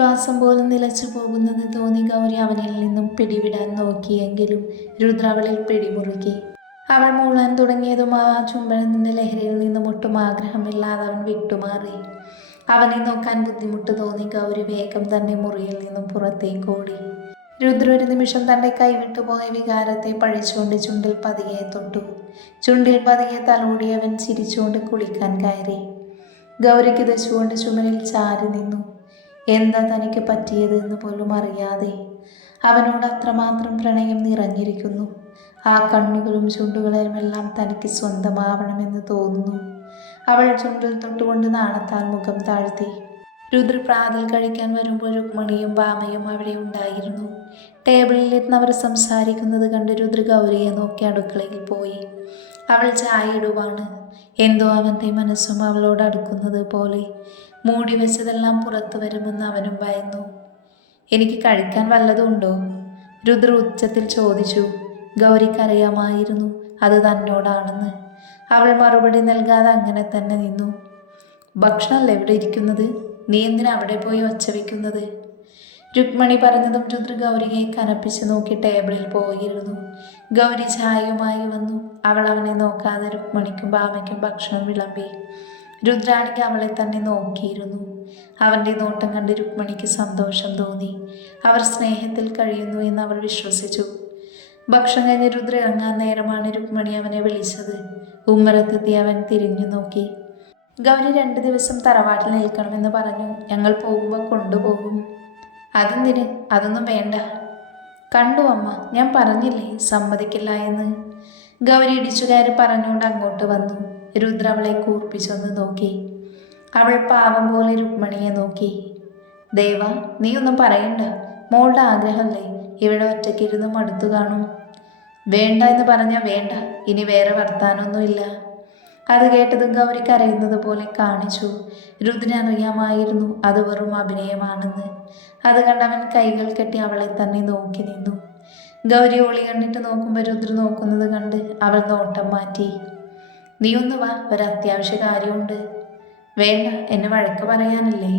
ശ്വാസം പോലും നിലച്ചു പോകുന്നത് തോന്നി ഗൗരി അവനിൽ നിന്നും പിടിവിടാൻ നോക്കിയെങ്കിലും രുദ്ര അവളിൽ പിടിമുറുക്കി. അവൾ മൂളാൻ തുടങ്ങിയതും ആ ചുംബനത്തിന്റെ ലഹരിയിൽ നിന്നും ഒട്ടും ആഗ്രഹമില്ലാതെ അവൻ വിട്ടുമാറി. അവനെ നോക്കാൻ ബുദ്ധിമുട്ട് തോന്നി ഗൗരി വേഗം തന്നെ മുറിയിൽ നിന്നും പുറത്തേക്ക് ഓടി. രുദ്ര ഒരു നിമിഷം തന്റെ കൈവിട്ടുപോയ വികാരത്തെ പഴിച്ചുകൊണ്ട് ചുണ്ടിൽ പതിയെ തൊട്ടു. ചുണ്ടിൽ പതിയെ തലോടി അവൻ ചിരിച്ചുകൊണ്ട് കുളിക്കാൻ കയറി. ഗൗരി കിതച്ചുകൊണ്ട് ചുമരിൽ ചാരി നിന്നു. എന്താ തനിക്ക് പറ്റിയത് എന്ന് പോലും അറിയാതെ അവനോട് അത്രമാത്രം പ്രണയം നിറഞ്ഞിരിക്കുന്നു. ആ കണ്ണുകളും ചുണ്ടുകളുമെല്ലാം തനിക്ക് സ്വന്തമാവണമെന്ന് തോന്നുന്നു. അവൾ ചുണ്ടിൽ തൊട്ടുകൊണ്ട് നാണത്താൽ മുഖം താഴ്ത്തി. രുദ്ര പ്രാതൽ കഴിക്കാൻ വരുമ്പോൾ രുക്മിണിയും ഭാമയും അവിടെ ഉണ്ടായിരുന്നു. ടേബിളിലിരുന്ന് അവർ സംസാരിക്കുന്നത് കണ്ട് രുദ്ര ഗൗരിയെ നോക്കി അടുക്കളയിൽ പോയി. അവൾ ചായ ഇടുവാണ്. എന്തോ അവൻ്റെ മനസ്സും അവളോട് അടുക്കുന്നത് പോലെ. മൂടി വെച്ചതെല്ലാം പുറത്തു വരുമെന്ന് അവനും ഭയന്നു. എനിക്ക് കഴിക്കാൻ വല്ലതും ഉണ്ടോ? രുദ്ര ഉച്ചത്തിൽ ചോദിച്ചു. ഗൗരിക്കറിയാമായിരുന്നു അത് തന്നോടാണെന്ന്. അവൾ മറുപടി നൽകാതെ അങ്ങനെ തന്നെ നിന്നു. ഭക്ഷണമല്ല എവിടെ ഇരിക്കുന്നത്? നീ എന്തിനാ അവിടെ പോയി ഒച്ച വയ്ക്കുന്നത്? രുക്മിണി പറഞ്ഞതും രുദ്ര ഗൗരിയെ കനപ്പിച്ച് നോക്കി ടേബിളിൽ പോയിരുന്നു. ഗൗരി ചായയുമായി വന്നു. അവൾ അവനെ നോക്കാതെ രുക്മിണിക്കും ഭാമയ്ക്കും ഭക്ഷണം വിളമ്പി. രുദ്രാണിക്ക് അവളെ തന്നെ നോക്കിയിരുന്നു. അവൻ്റെ നോട്ടം കണ്ട് രുക്മിണിക്ക് സന്തോഷം തോന്നി. അവർ സ്നേഹത്തിൽ കഴിയുന്നു എന്ന് അവൾ വിശ്വസിച്ചു. ഭക്ഷണം കഴിഞ്ഞ് രുദ്ര ഇറങ്ങാൻ നേരമാണ് രുക്മിണി അവനെ വിളിച്ചത്. ഉമ്മറത്തെത്തി അവൻ തിരിഞ്ഞു നോക്കി. ഗൗരി 2 ദിവസം തറവാട്ടിൽ നിൽക്കണമെന്ന് പറഞ്ഞു. ഞങ്ങൾ പോകുമ്പോൾ കൊണ്ടുപോകും. അതെന്തിന്? അതൊന്നും വേണ്ട. കണ്ടു അമ്മ, ഞാൻ പറഞ്ഞില്ലേ സമ്മതിക്കില്ല എന്ന്. ഗൗരി ഇടിച്ചുകയറി പറഞ്ഞുകൊണ്ട് അങ്ങോട്ട് വന്നു. രുദ്ര അവളെ കൂർപ്പിച്ചൊന്ന് നോക്കി. അവൾ പാവം പോലെ രുക്മിണിയെ നോക്കി. ദേവ, നീ ഒന്നും പറയണ്ട. മോളുടെ ആഗ്രഹമല്ലേ? ഇവിടെ ഒറ്റയ്ക്കിരുന്ന് മടുത്തു കാണും. വേണ്ട എന്ന് പറഞ്ഞാൽ വേണ്ട. ഇനി വേറെ വർത്താനൊന്നുമില്ല. അത് കേട്ടതും ഗൗരി കരയുന്നത് പോലെ കാണിച്ചു. രുദ്രനറിയാമായിരുന്നു അത് വെറും അഭിനയമാണെന്ന്. അത് കണ്ടവൻ കൈകൾ കെട്ടി അവളെ തന്നെ നോക്കി നിന്നു. ഗൗരി ഒളി കണ്ടിട്ട് നോക്കുമ്പോൾ രുദ്ര നോക്കുന്നത് കണ്ട് അവൾ നോട്ടം മാറ്റി. നീ ഒന്ന് വാ, ഒരു അത്യാവശ്യ കാര്യമുണ്ട്. വേണ്ട, എന്നെ വഴക്ക് പറയാനല്ലേ?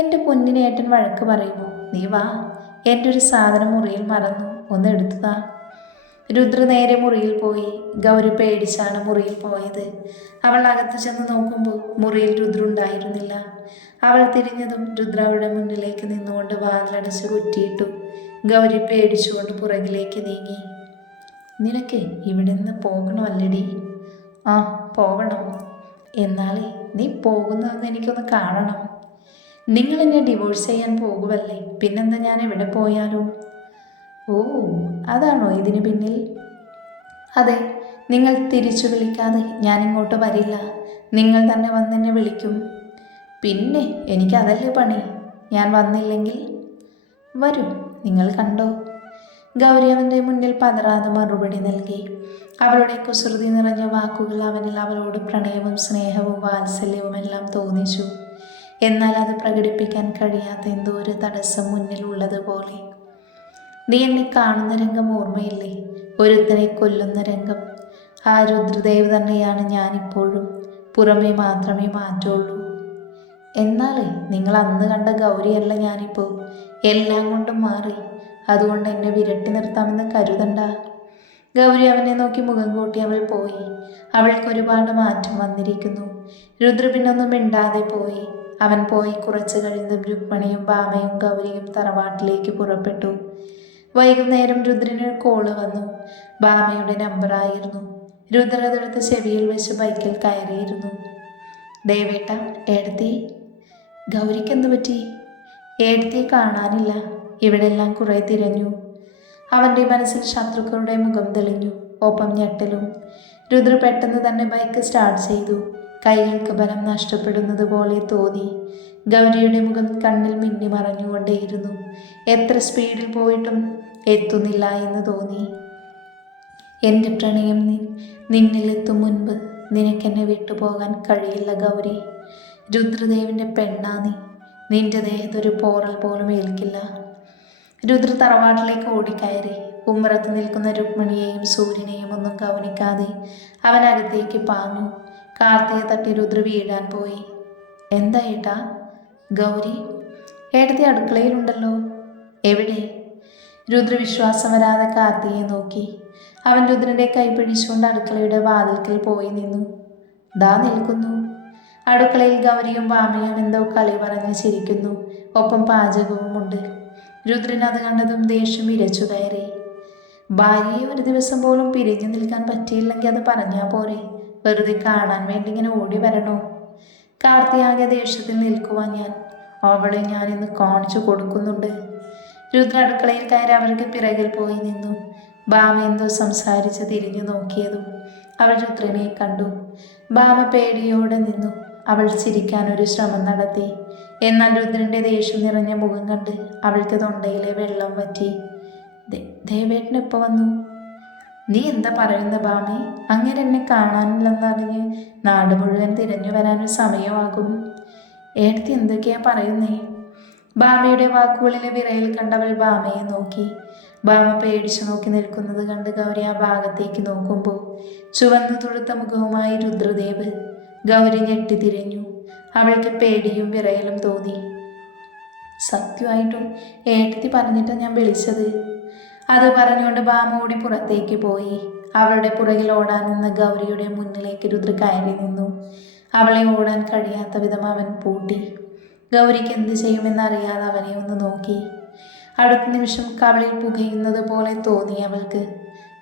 എൻ്റെ പൊന്നിനേട്ടൻ വഴക്ക് പറയുമോ? നീ വാ. എൻ്റെ ഒരു സാധനം മുറിയിൽ മറന്നു, ഒന്ന് എടുത്തതാ. രുദ്ര നേരെ മുറിയിൽ പോയി. ഗൗരി പേടിച്ചാണ് മുറിയിൽ പോയത്. അവൾ അകത്ത് ചെന്ന് നോക്കുമ്പോൾ മുറിയിൽ രുദ്ര ഉണ്ടായിരുന്നില്ല. അവൾ തിരിഞ്ഞതും രുദ്ര അവളുടെ മുന്നിലേക്ക് നിന്നുകൊണ്ട് വാതിലടച്ച് കുറ്റിയിട്ടു. ഗൗരി പേടിച്ചുകൊണ്ട് പുറകിലേക്ക് നീങ്ങി. നിനക്ക് ഇവിടെ നിന്ന് പോകണമല്ലടി? ആ, പോകണം. എന്നാലേ നീ പോകുന്നതെന്ന് എനിക്കൊന്ന് കാണണം. നിങ്ങൾ എന്നെ ഡിവോഴ്സ് ചെയ്യാൻ പോകുമല്ലേ? പിന്നെന്താ ഞാൻ എവിടെ പോയാലും? ഓ, അതാണോ ഇതിന് പിന്നിൽ? അതെ, നിങ്ങൾ തിരിച്ചു വിളിക്കാതെ ഞാൻ ഇങ്ങോട്ട് വരില്ല. നിങ്ങൾ തന്നെ വന്നെന്നെ വിളിക്കും. പിന്നെ എനിക്കതല്ലേ പണി. ഞാൻ വന്നില്ലെങ്കിൽ? വരും, നിങ്ങൾ കണ്ടോ. ഗൗരി അവൻ്റെ മുന്നിൽ പതറാതെ മറുപടി നൽകി. അവളുടെ കുസൃതി നിറഞ്ഞ വാക്കുകൾ അവനിൽ അവളോട് പ്രണയവും സ്നേഹവും വാത്സല്യവും എല്ലാം തോന്നിച്ചു. എന്നാൽ അത് പ്രകടിപ്പിക്കാൻ കഴിയാത്ത എന്തോ ഒരു തടസ്സം മുന്നിലുള്ളതുപോലെ. നീ എന്നെ കാണുന്ന രംഗം ഓർമ്മയില്ലേ? ഒരുത്തനെ കൊല്ലുന്ന രംഗം. ആ രുദ്രദേവ് തന്നെയാണ് ഞാനിപ്പോഴും. പുറമേ മാത്രമേ മാറ്റുള്ളൂ. എന്നാലേ നിങ്ങൾ അന്ന് കണ്ട ഗൗരിയല്ല ഞാനിപ്പോൾ. എല്ലാം കൊണ്ടും മാറി. അതുകൊണ്ട് എന്നെ വിരട്ടി നിർത്താമെന്ന് കരുതണ്ട. ഗൗരി അവനെ നോക്കി മുഖം കൂട്ടി അവൾ പോയി. അവൾക്കൊരുപാട് മാറ്റം വന്നിരിക്കുന്നു. രുദ്ര പിന്നൊന്നും മിണ്ടാതെ പോയി. അവൻ പോയി കുറച്ച് കഴിഞ്ഞതും രുക്മിണിയും ഭാമയും ഗൗരിയും തറവാട്ടിലേക്ക് പുറപ്പെട്ടു. വൈകുന്നേരം രുദ്രന് കോള് വന്നു. ഭാമയുടെ നമ്പറായിരുന്നു. രുദ്ര അതെടുത്ത് ചെവിയിൽ വെച്ച് ബൈക്കിൽ കയറിയിരുന്നു. ദേവേട്ട, ഏടത്തി. ഗൗരിക്ക് എന്തു പറ്റി? ഏടത്തിയെ കാണാനില്ല. ഇവിടെല്ലാം കുറെ തിരഞ്ഞു. അവൻ്റെ മനസ്സിൽ ശത്രുക്കളുടെ മുഖം തെളിഞ്ഞു, ഒപ്പം ഞെട്ടലും. രുദ്ര പെട്ടെന്ന് തന്നെ ബൈക്ക് സ്റ്റാർട്ട് ചെയ്തു. കൈകൾക്ക് ബലം നഷ്ടപ്പെടുന്നത് പോലെ തോന്നി. ഗൗരിയുടെ മുഖം കണ്ണിൽ മിന്നി മറഞ്ഞുകൊണ്ടേയിരുന്നു. എത്ര സ്പീഡിൽ പോയിട്ടും എത്തുന്നില്ല എന്ന് തോന്നി. എൻ്റെ പ്രണയം നിന്നിലെത്തും മുൻപ് നിനക്കെന്നെ വിട്ടുപോകാൻ കഴിയില്ല ഗൗരി. രുദ്രദേവിൻ്റെ പെണ്ണാ നീ. നിന്റെ ദേഹത്തൊരു പോറൽ പോലും ഏൽക്കില്ല. രുദ്ര തറവാട്ടിലേക്ക് ഓടിക്കയറി. ഉമ്മറത്ത് നിൽക്കുന്ന രുക്മിണിയെയും സൂര്യനെയും ഒന്നും ഗൗനിക്കാതെ അവൻ അകത്തേക്ക് പാഞ്ഞു. കാർത്തിയെ തട്ടി രുദ്ര വീഴാൻ പോയി. എന്താ ഏട്ടാ? ഗൗരി ഏട്ടത്തി അടുക്കളയിലുണ്ടല്ലോ. എവിടെ? രുദ്ര വിശ്വാസം വരാതെ കാർത്തിയെ നോക്കി. അവൻ രുദ്രന്റെ കൈ പിടിച്ചുകൊണ്ട് അടുക്കളയുടെ വാതിൽക്കൽ പോയി നിന്നു. ദാ നിൽക്കുന്നു. അടുക്കളയിൽ ഗൗരിയും ഭാമയും എന്തോ കളി പറഞ്ഞ് ചിരിക്കുന്നു. ഒപ്പം പാചകവുമുണ്ട്. രുദ്രൻ അത് കണ്ടതും ദേഷ്യം ഇരച്ചു കയറി. ഭാര്യയെ ഒരു ദിവസം പോലും പിരിഞ്ഞു നിൽക്കാൻ പറ്റിയില്ലെങ്കിൽ അത് പറഞ്ഞാൽ പോരെ, വെറുതെ കാണാൻ വേണ്ടി ഇങ്ങനെ ഓടി വരണോ? കാർത്തിയാകെ ദേഷ്യത്തിൽ നിൽക്കുവാൻ അവളെ ഞാനിന്ന് കാണിച്ചു കൊടുക്കുന്നുണ്ട്. രുദ്ര അടുക്കളയിൽ കയറി അവർക്ക് പിറകിൽ പോയി നിന്നു. ഭാമ എന്തോ സംസാരിച്ച് തിരിഞ്ഞു നോക്കിയതും അവൾ രുദ്രനെ കണ്ടു. ഭാമ പേടിയോടെ നിന്നു. അവൾ ചിരിക്കാൻ ഒരു ശ്രമം നടത്തി. എന്നാൽ രുദ്രന്റെ ദേഷ്യം നിറഞ്ഞ മുഖം കണ്ട് അവൾക്ക് തൊണ്ടയിലെ വെള്ളം വറ്റി. ദേവേട്ടൻ എപ്പോൾ വന്നു? നീ എന്താ പറയുന്ന ഭാമേ? അങ്ങനെ എന്നെ കാണാനില്ലെന്നറിഞ്ഞ് നാട് മുഴുവൻ തിരഞ്ഞു വരാനൊരു സമയമാകും. ഏടത്തി എന്തൊക്കെയാ പറയുന്നേ? ഭാമയുടെ വാക്കുകളിലെ വിറയൽ കണ്ടവൾ ഭാമയെ നോക്കി. ഭാമ പേടിച്ചു നോക്കി നിൽക്കുന്നത് കണ്ട് ഗൗരി ആ ഭാഗത്തേക്ക് നോക്കുമ്പോൾ ചുവന്നു തുടുത്ത മുഖവുമായി രുദ്രദേവ്. ഗൗരി ഞെട്ടിത്തിരിഞ്ഞു. അവൾക്ക് പേടിയും വിറയലും തോന്നി. സത്യമായിട്ടും ഏട്ടത്തി പറഞ്ഞിട്ടാണ് ഞാൻ വിളിച്ചത്. അത് പറഞ്ഞുകൊണ്ട് ഭാമ ഓടി പുറത്തേക്ക് പോയി. അവളുടെ പുറകിൽ ഓടാൻ നിന്ന ഗൗരിയുടെ മുന്നിലേക്ക് രുദ്ര കയറി നിന്നു. അവളെ ഓടാൻ കഴിയാത്ത വിധം അവൻ പൂട്ടി. ഗൗരിക്ക് എന്ത് ചെയ്യുമെന്നറിയാതെ അവനെ ഒന്ന് നോക്കി. അടുത്ത നിമിഷം കവളിൽ പുകയുന്നത് പോലെ തോന്നി അവൾക്ക്.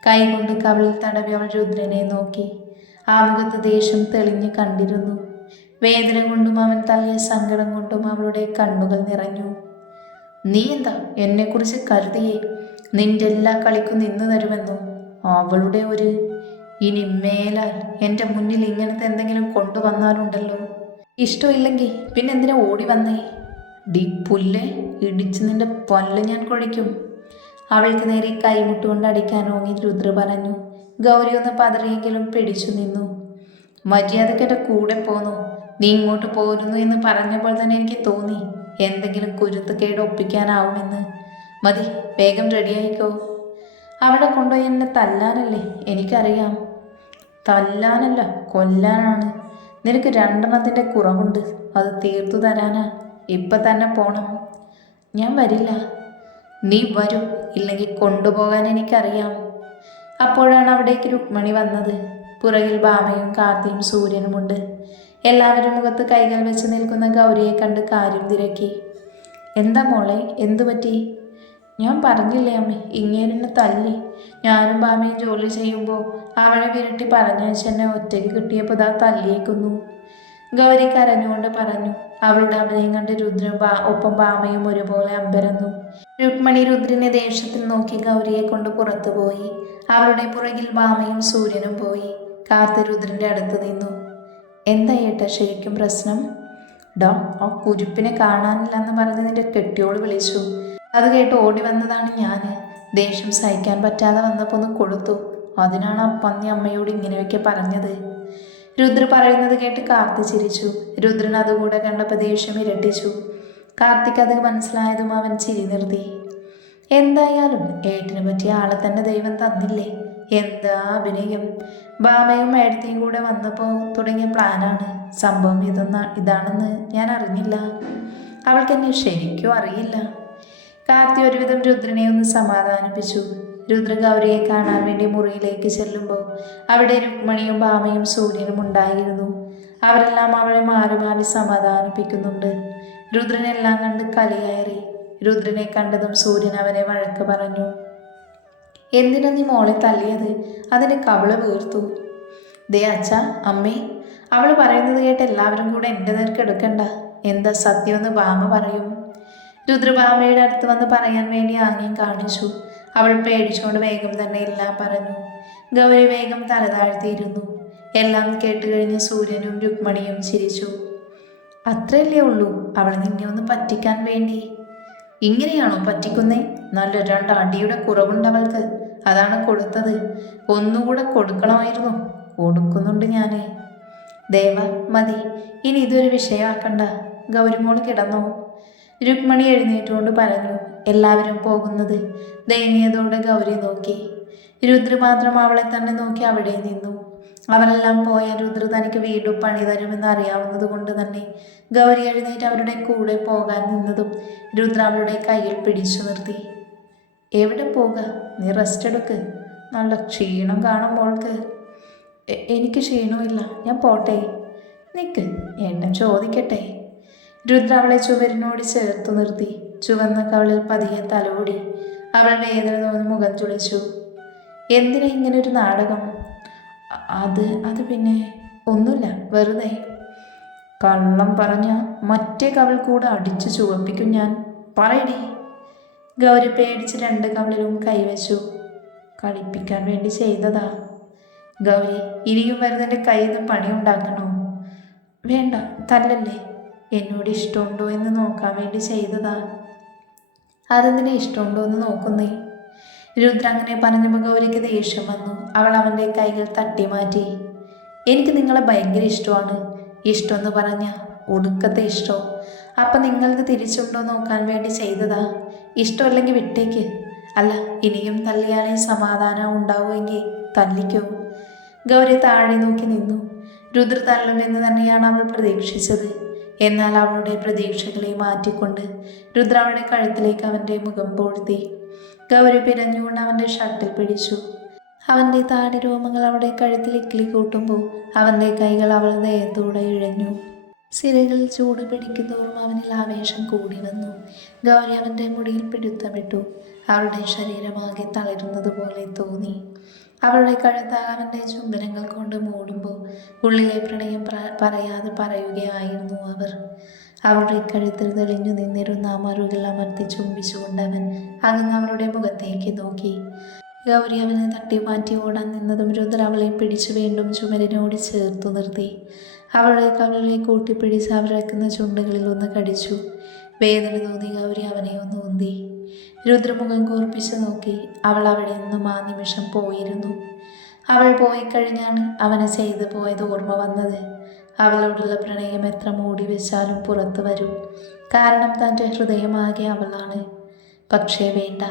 കൈകൊണ്ട് കവളിൽ തടവി അവൾ രുദ്രനെ നോക്കി. ആ മുഖത്ത് ദേഷ്യം തെളിഞ്ഞു കണ്ടിരുന്നു. വേദന കൊണ്ടും അവൻ തള്ളിയ സങ്കടം കൊണ്ടും അവളുടെ കണ്ണുകൾ നിറഞ്ഞു. നീ എന്താ എന്നെക്കുറിച്ച് കരുതിയേ? നിന്റെ എല്ലാ കളിക്കും നിന്നു തരുമെന്നോ? അവളുടെ ഒരു ഇനി മേലാൽ എൻ്റെ മുന്നിൽ ഇങ്ങനത്തെ എന്തെങ്കിലും കൊണ്ടുവന്നാലുണ്ടല്ലോ. ഇഷ്ടമില്ലെങ്കിൽ പിന്നെന്തിനാ ഓടി വന്നേ? ഡി പുല്ലെ, ഇടിച്ച് നിന്റെ പല്ല് ഞാൻ കൊഴിക്കും. അവൾക്ക് നേരെ കൈമുട്ടുകൊണ്ട് അടിക്കാൻ ഓങ്ങി രുദ്ര പറഞ്ഞു. ഗൗരി ഒന്ന് പതറിയെങ്കിലും പിടിച്ചു നിന്നു. മര്യാദയ്ക്ക് എൻ്റെ കൂടെ പോന്നു. നീ ഇങ്ങോട്ട് പോരുന്നു എന്ന് പറഞ്ഞപ്പോൾ തന്നെ എനിക്ക് തോന്നി എന്തെങ്കിലും കുരുത്തക്കേട് ഒപ്പിക്കാനാവുമെന്ന്. മതി, വേഗം റെഡിയായിക്കോ. അവിടെ കൊണ്ടുപോയി എന്നെ തല്ലാനല്ലേ? എനിക്കറിയാം. തല്ലാനല്ല, കൊല്ലാനാണ്. നിനക്ക് 2 കുറവുണ്ട്. അത് തീർത്തു തരാനാ. ഇപ്പം തന്നെ പോണം. ഞാൻ വരില്ല. നീ വരും, ഇല്ലെങ്കിൽ കൊണ്ടുപോകാൻ എനിക്കറിയാം. അപ്പോഴാണ് അവിടേക്ക് രുക്മിണി വന്നത്. പുറകിൽ ഭാമയും കാർത്തിയും സൂര്യനുമുണ്ട്. എല്ലാവരും മുഖത്ത് കൈകൾ വെച്ച് നിൽക്കുന്ന ഗൗരിയെ കണ്ട് കാര്യം തിരക്കി. എന്താ മോളെ, എന്തു പറ്റി? ഞാൻ പറഞ്ഞില്ലേ അമ്മേ, ഇങ്ങേരെന്നെ തല്ലി. ഞാനും ഭാമയും ജോലി ചെയ്യുമ്പോൾ അവളെ വിരട്ടി പറഞ്ഞയച്ച് എന്നെ ഒറ്റയ്ക്ക് കിട്ടിയപ്പോൾ ഇതാ തല്ലിയേക്കുന്നു. ഗൗരി കരഞ്ഞുകൊണ്ട് പറഞ്ഞു. അവളുടെ അഭിനയം കണ്ട് രുദ്രൻ ഒപ്പം ഭാമയും ഒരുപോലെ അമ്പരന്നു. രുക്മിണി രുദ്രനെ ദേഷ്യത്തിൽ നോക്കി ഗൗരിയെ കൊണ്ട് പുറത്തുപോയി. അവളുടെ പുറകിൽ ഭാമയും സൂര്യനും പോയി. കാർത്തി രുദ്രന്റെ അടുത്ത് നിന്നു. എന്താ ഏട്ടാ ശരിക്കും പ്രശ്നം? ഡോ, ആ കുരുപ്പിനെ കാണാനില്ലെന്ന് പറഞ്ഞ് നിന്റെ കെട്ടിയോള് വിളിച്ചു. അത് കേട്ട് ഓടി വന്നതാണ് ഞാൻ. ദേഷ്യം സഹിക്കാൻ പറ്റാതെ വന്നപ്പോൾ ഒന്ന് കൊടുത്തു. അതിനാണ് ആ പന്നി അമ്മയോട് ഇങ്ങനെയൊക്കെ പറഞ്ഞത്. രുദ്ര പറയുന്നത് കേട്ട് കാർത്തി ചിരിച്ചു. രുദ്രൻ അതുകൂടെ കണ്ടപ്പോൾ ദേഷ്യം ഇരട്ടിച്ചു. കാർത്തിക്ക് അത് മനസ്സിലായതും അവൻ ചിരി നിർത്തി. എന്തായാലും ഏട്ടിനെ പറ്റിയ ആളെ തന്നെ ദൈവം തന്നില്ലേ. എന്താ അഭിനയം! ഭാമയും ഏടത്തിയും കൂടെ വന്നപ്പോൾ തുടങ്ങിയ പ്ലാനാണ്. സംഭവം ഇതാണെന്ന് ഞാൻ അറിഞ്ഞില്ല. അവൾക്ക് എന്നെ ശരിക്കും അറിയില്ല. കാർത്തി ഒരുവിധം രുദ്രനെ ഒന്ന് സമാധാനിപ്പിച്ചു. രുദ്ര ഗൗരിയെ കാണാൻ വേണ്ടി മുറിയിലേക്ക് ചെല്ലുമ്പോൾ അവിടെ രുക്മിണിയും ഭാമയും സൂര്യനും ഉണ്ടായിരുന്നു. അവരെല്ലാം അവളെ മാറി മാറി സമാധാനിപ്പിക്കുന്നുണ്ട്. രുദ്രനെല്ലാം കണ്ട് കലിയേറി. രുദ്രനെ കണ്ടതും സൂര്യൻ അവനെ വഴക്ക് പറഞ്ഞു. എന്തിനാ നീ മോളെ തല്ലിയത്? അതിന് കവള് വീർത്തു. ദേ അച്ഛാ, അമ്മേ, അവൾ പറയുന്നത് കേട്ട് എല്ലാവരും കൂടെ എൻ്റെ നേർക്ക് എടുക്കണ്ട. എന്താ സത്യമെന്ന് ഭാമ പറയും. രുദ്ര ഭാമയുടെ അടുത്ത് വന്ന് പറയാൻ വേണ്ടി ആംഗ്യം കാണിച്ചു. അവൾ പേടിച്ചുകൊണ്ട് വേഗം തന്നെ എല്ലാം പറഞ്ഞു. ഗൗരി വേഗം തല താഴ്ത്തിയിരുന്നു. എല്ലാം കേട്ടുകഴിഞ്ഞ് സൂര്യനും രുക്മിണിയും ചിരിച്ചു. അത്രയല്ലേ ഉള്ളൂ, അവൾ നിന്നെ ഒന്ന് പറ്റിക്കാൻ വേണ്ടി. ഇങ്ങനെയാണോ പറ്റിക്കുന്നേ? നല്ല 2 അടിയുടെ കുറവുണ്ടവൾക്ക്, അതാണ് കൊടുത്തത്. ഒന്നുകൂടെ കൊടുക്കണമായിരുന്നു. കൊടുക്കുന്നുണ്ട് ഞാൻ. ദേവ, മതി, ഇനി ഇതൊരു വിഷയമാക്കണ്ട. ഗൗരിമോൾ കിടന്നോ? രുക്മിണി എഴുന്നേറ്റുകൊണ്ട് പറഞ്ഞു. എല്ലാവരും പോകുന്നത് ദയനീയതോടെ ഗൗരി നോക്കി. രുദ്ര മാത്രം അവളെ തന്നെ നോക്കി അവിടെ നിന്നു. അവരെല്ലാം പോയ രുദ്ര തനിക്ക് വീണ്ടും പണി തരുമെന്ന് അറിയാവുന്നത് കൊണ്ട് തന്നെ ഗൗരി എഴുന്നേറ്റ് അവരുടെ കൂടെ പോകാൻ നിന്നതും രുദ്ര അവളുടെ കയ്യിൽ പിടിച്ചു നിർത്തി. എവിടെ പോക? നീ റെസ്റ്റ് എടുക്ക്. നല്ല ക്ഷീണം കാണും മോൾക്ക്. എനിക്ക് ക്ഷീണമില്ല, ഞാൻ പോട്ടെ. നിൽക്ക്, എന്നെ ചോദിക്കട്ടെ. രുദ്ര അവളെ ചുവരിനോട് ചേർത്തു നിർത്തി. ചുവന്ന കവളിൽ പതിയെ തലോടി. അവൾ വേദന തോന്നി മുഖം ചുളിച്ചു. എന്തിനാ ഇങ്ങനൊരു നാടകം? അത് പിന്നെ ഒന്നുമില്ല, വെറുതെ. കള്ളം പറഞ്ഞ മറ്റേ കവൾ കൂടെ അടിച്ചു ചുവപ്പിക്കും ഞാൻ. പറയടി. ഗൗരി പേടിച്ച് രണ്ട് കവളിലും കൈവച്ചു. കളിപ്പിക്കാൻ വേണ്ടി ചെയ്തതാ. ഗൗരി, ഇനിയും വരുന്നതിൻ്റെ കയ്യിൽ നിന്ന് പണിയുണ്ടാക്കണോ? വേണ്ട, തല്ലല്ലേ. എന്നോട് ഇഷ്ടമുണ്ടോ എന്ന് നോക്കാൻ വേണ്ടി ചെയ്തതാ. അതെന്തിനെ ഇഷ്ടമുണ്ടോ എന്ന് നോക്കുന്നേ? രുദ്ര അങ്ങനെ പറഞ്ഞപ്പോൾ ഗൗരിക്ക് ദേഷ്യം വന്നു. അവൾ അവൻ്റെ കൈകൾ തട്ടി മാറ്റി. എനിക്ക് നിങ്ങളെ ഭയങ്കര ഇഷ്ടമാണ്. ഇഷ്ടമെന്ന് പറഞ്ഞ ഒടുക്കത്തെ ഇഷ്ടം. അപ്പം നിങ്ങൾക്ക് തിരിച്ചുണ്ടോ നോക്കാൻ വേണ്ടി ചെയ്തതാ. ഇഷ്ടമല്ലെങ്കിൽ വിട്ടേക്ക്. അല്ല, ഇനിയും തല്ലിയാലേ സമാധാനം ഉണ്ടാവുമെങ്കിൽ തല്ലിക്കോ. ഗൗരി താഴെ നോക്കി നിന്നു. രുദ്ര തള്ളുമെന്ന് തന്നെയാണ് അവൾ പ്രതീക്ഷിച്ചത്. എന്നാൽ അവളുടെ പ്രതീക്ഷകളെ മാറ്റിക്കൊണ്ട് രുദ്ര അവളുടെ കഴുത്തിലേക്ക് അവൻ്റെ മുഖം പോഴ്ത്തി. ഗൗരി പിരഞ്ഞുകൊണ്ട് അവൻ്റെ ഷർട്ടിൽ പിടിച്ചു. അവൻ്റെ താടി രോമങ്ങൾ അവളുടെ കഴുത്തിൽ ഇക്കിളി കൂട്ടുമ്പോൾ അവൻ്റെ കൈകൾ അവൾ ദേഹത്തൂടെ ഇഴഞ്ഞു. സിരകളിൽ ചൂട് പിടിക്കുന്നതോറും അവനിൽ ആവേശം കൂടി വന്നു. ഗൗരി അവൻ്റെ മുടിയിൽ പിടുത്തമിട്ടു. അവളുടെ ശരീരമാകെ തളരുന്നത് പോലെ തോന്നി. അവളുടെ കഴുത്ത് അവൻ്റെ ചുംബനങ്ങൾ കൊണ്ട് മൂടുമ്പോൾ ഉള്ളിലെ പ്രണയം പറയാതെ പറയുകയായിരുന്നു അവർ. അവളുടെ കഴുത്തിൽ തെളിഞ്ഞു നിന്നിരുന്ന മറുകൾ അമർത്തി ചുംബിച്ചുകൊണ്ടവൻ അകന്ന് അവളുടെ മുഖത്തേക്ക് നോക്കി. ഗൗരി അവനെ തട്ടി മാറ്റി ഓടാൻ നിന്നതും രുദ്ര അവളെ പിടിച്ചു വീണ്ടും ചുമരിനോട് ചേർത്തു നിർത്തി. അവളുടെ കവളെ കൂട്ടിപ്പിടിച്ച് അവരക്കുന്ന ചുണ്ടുകളിൽ ഒന്ന് കടിച്ചു. വേദന തോന്നി ഗൗരി അവനെ ഒന്ന് ഉന്തി. രുദ്രമുഖം കൂർപ്പിച്ചു നോക്കി. അവൾ അവിടെ നിന്നും ആ നിമിഷം പോയിരുന്നു. അവൾ പോയി കഴിഞ്ഞാണ് അവനെ ചെയ്തു പോയത് ഓർമ്മ വന്നത്. അവളോടുള്ള പ്രണയം എത്ര മൂടി വെച്ചാലും പുറത്തു വരും. കാരണം തൻ്റെ ഹൃദയമാകെ അവളാണ്. പക്ഷേ വേണ്ട,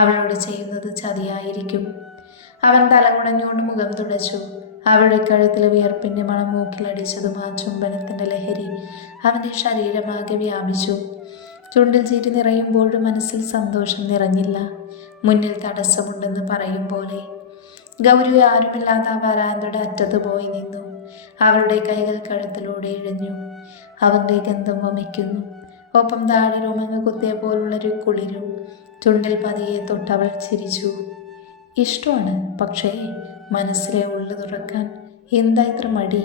അവളോട് ചെയ്യുന്നത് ചതിയായിരിക്കും. അവൻ തലകുടഞ്ഞുകൊണ്ട് മുഖം തുടച്ചു. അവളുടെ കഴുത്തിൽ വിയർപ്പിൻ്റെ മണം മൂക്കിലടിച്ചതും ആ ചുംബനത്തിൻ്റെ ലഹരി അവൻ്റെ ശരീരമാകെ വ്യാപിച്ചു. ചുണ്ടിൽ ചിരി നിറയുമ്പോഴും മനസ്സിൽ സന്തോഷം നിറഞ്ഞില്ല. മുന്നിൽ തടസ്സമുണ്ടെന്ന് പറയും പോലെ. ഗൗരി ആരുമില്ലാത്ത വരാന്തയുടെ അറ്റത്ത് പോയി നിന്നു. അവളുടെ കൈകൾ കഴുത്തിലൂടെ ഇഴഞ്ഞു. അവൻ്റെ ഗന്ധം വമിക്കുന്നു. ഒപ്പം താഴെ രോമങ്ങ കുത്തിയ പോലുള്ളൊരു കുളിരും. ചുണ്ടിൽ പതിയെ തൊട്ടവൾ ചിരിച്ചു. ഇഷ്ടമാണ്, പക്ഷേ മനസ്സിലെ ഉള്ളു തുറക്കാൻ എന്താ ഇത്ര മടി?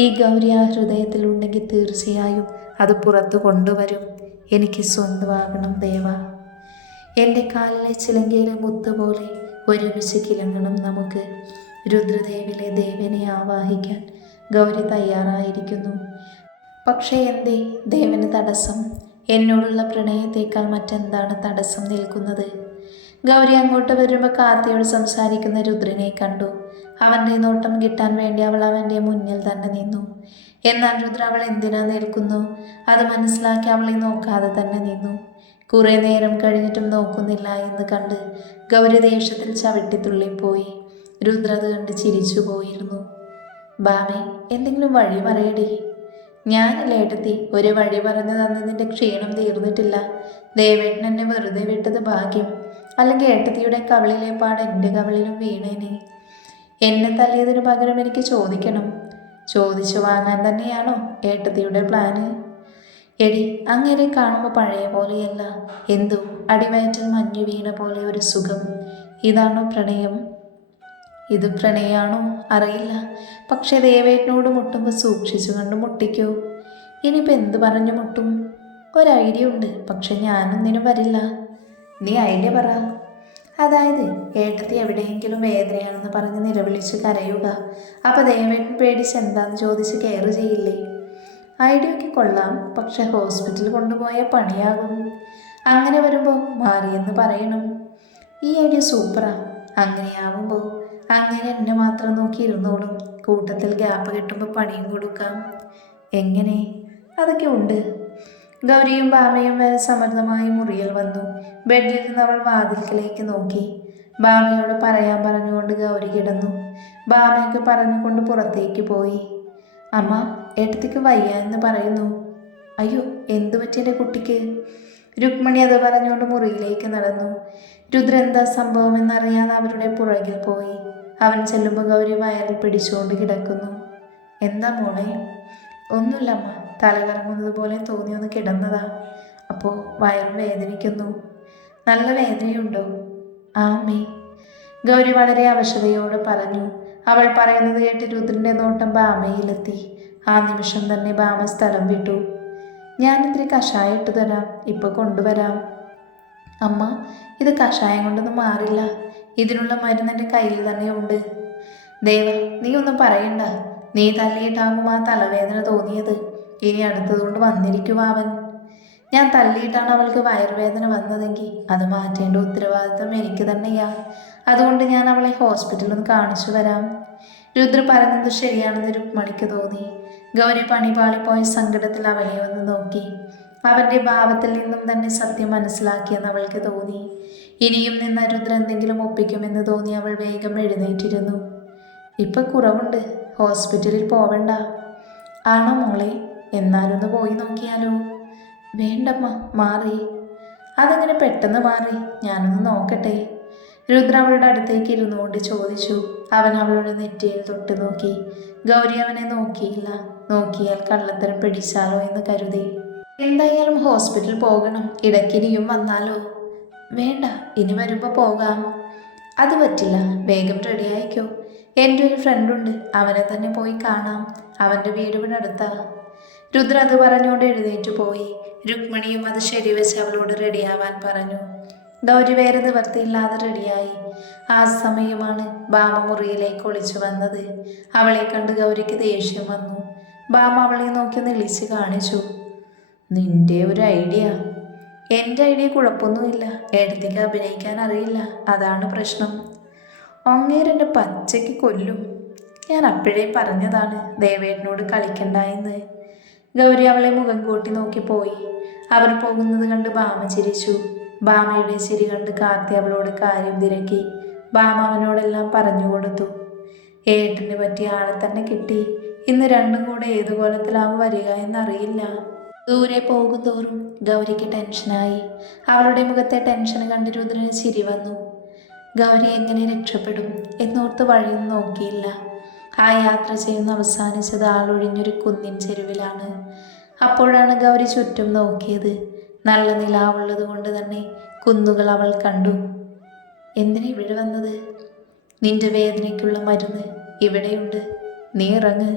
ഈ ഗൗരി ആ ഹൃദയത്തിലുണ്ടെങ്കിൽ തീർച്ചയായും അത് പുറത്തു കൊണ്ടുവരും. എനിക്ക് സ്വന്തമാകണം ദേവ. എൻ്റെ കാലിലെ ചിലങ്കയിലെ മുത്തുപോലെ ഒരുമിച്ച് കിളങ്ങണം നമുക്ക്. രുദ്രദേവിലെ ദേവനെ ആവാഹിക്കാൻ ഗൗരി തയ്യാറായിരിക്കുന്നു. പക്ഷേ എന്തേ ദേവന് തടസ്സം? എന്നോടുള്ള പ്രണയത്തേക്കാൾ മറ്റെന്താണ് തടസ്സം നിൽക്കുന്നത്? ഗൗരി അങ്ങോട്ട് വരുമ്പോൾ കാർത്തിയോട് സംസാരിക്കുന്ന രുദ്രനെ കണ്ടു. അവൻ്റെ നോട്ടം കിട്ടാൻ വേണ്ടി അവൾ അവൻ്റെ മുന്നിൽ തന്നെ നിന്നു. എന്നാൽ രുദ്ര അവൾ എന്തിനാ നിൽക്കുന്നു അത് മനസ്സിലാക്കി അവളെ നോക്കാതെ തന്നെ നിന്നു. കുറേ നേരം കഴിഞ്ഞിട്ടും നോക്കുന്നില്ല എന്ന് കണ്ട് ഗൗരി ദേഷ്യത്തിൽ ചവിട്ടിത്തുള്ളിപ്പോയി. രുദ്ര അത് കണ്ട് ചിരിച്ചു പോയിരുന്നു. ബാമേ, എന്തെങ്കിലും വഴി പറയടി. ഞാനല്ലേ ഏട്ടത്തി ഒരു വഴി പറഞ്ഞു തന്നതിൻ്റെ ക്ഷീണം തീർന്നിട്ടില്ല. ദേവേട്ടൻ എന്നെ വെറുതെ വിട്ടത് ഭാഗ്യം. അല്ലെങ്കിൽ ഏട്ടത്തിയുടെ കവളിലെ പാട് എൻ്റെ കവളിലും വീണേനെ. എന്നെ തല്ലിയതിന് പകരം എനിക്ക് ചോദിക്കണം. ചോദിച്ചു വാങ്ങാൻ തന്നെയാണോ ഏട്ടത്തിയുടെ പ്ലാന്? എടി, അങ്ങനെ കാണുമ്പോൾ പഴയ പോലെയല്ല. എന്തോ അടിവയറ്റിൽ മഞ്ഞു വീണ പോലെ ഒരു സുഖം. ഇതാണോ പ്രണയം? ഇത് പ്രണയാണോ അറിയില്ല. പക്ഷെ ദേവേട്ടനോട് മുട്ടുമ്പോൾ സൂക്ഷിച്ചു കണ്ട് മുട്ടിക്കോ. ഇനിയിപ്പോൾ എന്ത് പറഞ്ഞു മുട്ടും? ഒരു ഐഡിയ ഉണ്ട്, പക്ഷെ ഞാനൊന്നിനും വരില്ല. നീ ഐഡിയ പറ. അതായത് ഏട്ടത്തി എവിടെയെങ്കിലും വേദനയാണെന്ന് പറഞ്ഞ് നിലവിളിച്ച് കരയുക. അപ്പോൾ ദേവേട്ടൻ പേടിച്ച് എന്താണെന്ന് ചോദിച്ച് കെയർ ചെയ്യില്ലേ? ഐഡിയൊക്കെ കൊള്ളാം, പക്ഷെ ഹോസ്പിറ്റലിൽ കൊണ്ടുപോയ പണിയാകും. അങ്ങനെ വരുമ്പോൾ മാറിയെന്ന് പറയണം. ഈ ഐഡിയ സൂപ്പറാ. അങ്ങനെയാവുമ്പോൾ അങ്ങനെ എന്നെ മാത്രം നോക്കിയിരുന്നോളും. കൂട്ടത്തിൽ ഗ്യാപ്പ് കിട്ടുമ്പോൾ പണിയും കൊടുക്കാം. എങ്ങനെ? അതൊക്കെ ഉണ്ട്. ഗൗരിയും ബാമയും വരെ സമൃദ്ധമായി മുറിയിൽ വന്നു. ബെഡിലിരുന്ന് അവൾ വാതിൽക്കലേക്ക് നോക്കി. ഭാമയോട് പറയാൻ പറഞ്ഞുകൊണ്ട് ഗൗരി കിടന്നു. ഭാമയ്ക്ക് പറഞ്ഞുകൊണ്ട് പുറത്തേക്ക് പോയി. അമ്മ, ഏട്ടത്തിക്ക് വയ്യ എന്ന് പറയുന്നു. അയ്യോ, എന്തു പറ്റിയ കുട്ടിക്ക്? രുക്മിണി അത് പറഞ്ഞുകൊണ്ട് മുറിയിലേക്ക് നടന്നു. രുദ്ര എന്താ സംഭവം എന്നറിയാതെ അവരുടെ പുറകിൽ പോയി. അവൻ ചെല്ലുമ്പോൾ ഗൗരി വയറിൽ പിടിച്ചുകൊണ്ട് കിടക്കുന്നു. എന്താ മോളെ? ഒന്നുമില്ലമ്മ, തല കറങ്ങുന്നത് പോലെ തോന്നിയൊന്ന് കിടന്നതാ. അപ്പോൾ വയറ് വേദനിക്കുന്നു. നല്ല വേദനയുണ്ടോ? ആ അമ്മേ, ഗൗരി വളരെ അവശതയോട് പറഞ്ഞു. അവൾ പറയുന്നത് കേട്ട് രുദ്രന്റെ നോട്ടം ഭാമയിലെത്തി. ആ നിമിഷം തന്നെ ഭാമ സ്ഥലം വിട്ടു. ഞാൻ ഇത്തിരി കഷായം ഇട്ട് തരാം, ഇപ്പൊ കൊണ്ടുവരാം. അമ്മ, ഇത് കഷായം കൊണ്ടൊന്നും മാറില്ല. ഇതിനുള്ള മരുന്ന് എൻ്റെ കയ്യിൽ തന്നെ ഉണ്ട്. ദേവ, നീ ഒന്നും പറയണ്ട. നീ തല്ലിയിട്ടാകും ആ തലവേദന തോന്നിയത്. ഇനി അടുത്തതുകൊണ്ട് വന്നിരിക്കുക അവൻ. ഞാൻ തല്ലിയിട്ടാണ് അവൾക്ക് വയറുവേദന വന്നതെങ്കിൽ അത് മാറ്റേണ്ട ഉത്തരവാദിത്വം എനിക്ക് തന്നെയാ. അതുകൊണ്ട് ഞാൻ അവളെ ഹോസ്പിറ്റലിൽ ഒന്ന് കാണിച്ചു വരാം. രുദ്ര പറയുന്നത് ശരിയാണെന്ന് രുക്മണിക്ക് തോന്നി. ഗൗരി പണിപാളിപ്പോയ സങ്കടത്തിൽ അവനെ ഒന്ന് നോക്കി. അവൻ്റെ ഭാവത്തിൽ നിന്നും തന്നെ സത്യം മനസ്സിലാക്കിയെന്ന് അവൾക്ക് തോന്നി. ഇനിയും നിന്ന് രുദ്ര എന്തെങ്കിലും ഒപ്പിക്കുമെന്ന് തോന്നി അവൾ വേഗം എഴുന്നേറ്റിരുന്നു. ഇപ്പം കുറവുണ്ട്, ഹോസ്പിറ്റലിൽ പോവണ്ട. ആണോ മോളെ? എന്നാലൊന്ന് പോയി നോക്കിയാലോ? വേണ്ടമ്മ, മാറി. അതെങ്ങനെ പെട്ടെന്ന് മാറി? ഞാനൊന്ന് നോക്കട്ടെ. രുദ്ര അവളുടെ അടുത്തേക്ക് ഇരുന്നുകൊണ്ട് ചോദിച്ചു. അവൻ അവളുടെ നെറ്റിയിൽ തൊട്ട് നോക്കി. ഗൗരി അവനെ നോക്കിയില്ല. നോക്കിയാൽ കള്ളത്തരം പിടിച്ചാലോ എന്ന് കരുതി. എന്തായാലും ഹോസ്പിറ്റലിൽ പോകണം. ഇടയ്ക്കിനിയും വന്നാലോ? വേണ്ട, ഇനി വരുമ്പോൾ പോകാം. അത് പറ്റില്ല, വേഗം റെഡിയായിക്കോ. എൻ്റെ ഒരു ഫ്രണ്ടുണ്ട്, അവനെ തന്നെ പോയി കാണാം. അവൻ്റെ വീട് ഇവിടെ അടുത്താ. രുദ്ര അത് പറഞ്ഞുകൊണ്ട് എഴുന്നേറ്റ് പോയി. രുക്മിണിയും അത് ശരിവെച്ച് അവളോട് റെഡിയാവാൻ പറഞ്ഞു. ഗൗരി വേറെ നിവർത്തിയില്ലാതെ റെഡിയായി. ആ സമയമാണ് ഭാമ മുറിയിലേക്ക് ഒളിച്ചു വന്നത്. അവളെ കണ്ട് ഗൗരിക്ക് ദേഷ്യം വന്നു. ഭാമ അവളെ നോക്കി നെളിച്ച് കാണിച്ചു. നിന്റെ ഒരു ഐഡിയ? എൻ്റെ ഐഡിയ കുഴപ്പമൊന്നുമില്ല. ഏടത്തേക്ക് അഭിനയിക്കാൻ അറിയില്ല, അതാണ് പ്രശ്നം. അങ്ങേരെന്നെ പച്ചയ്ക്ക് കൊല്ലും. ഞാൻ അപ്പോഴേ പറഞ്ഞതാണ് ദേവേട്ടനോട് കളിക്കണ്ട എന്ന്. ഗൗരി അവളെ മുഖം കൂട്ടി നോക്കി പോയി. അവർ പോകുന്നത് കണ്ട് ഭാമ ചിരിച്ചു. ഭാമയുടെ ചിരി കണ്ട് കാർത്തി അവളോട് കാര്യം തിരക്കി. ഭാമ അവനോടെല്ലാം പറഞ്ഞു കൊടുത്തു. ഏട്ടന് പറ്റിയ ആളെ തന്നെ കിട്ടി. ഇന്ന് രണ്ടും കൂടെ ഏതു കോലത്തിലാവും വരിക എന്നറിയില്ല. ദൂരെ പോകുന്തോറും ഗൗരിക്ക് ടെൻഷനായി. അവളുടെ മുഖത്തെ ടെൻഷൻ കണ്ട് രുദ്രന് ചിരി വന്നു. ഗൗരി എങ്ങനെ രക്ഷപ്പെടും എന്നോർത്ത് വഴിയൊന്നും നോക്കിയില്ല. ആ യാത്ര ചെയ്യുന്ന അവസാനിച്ചത് ആളൊഴിഞ്ഞൊരു കുന്നിൻ ചെരുവിലാണ്. അപ്പോഴാണ് ഗൗരി ചുറ്റും നോക്കിയത്. നല്ല നിലാവുള്ളത് കൊണ്ട് തന്നെ കുന്നുകൾ അവൾ കണ്ടു. എന്തിനാ ഇവിടെ വന്നത്? നിന്റെ വേദനയ്ക്കുള്ള മരുന്ന് ഇവിടെയുണ്ട്, നീ ഇറങ്ങ്.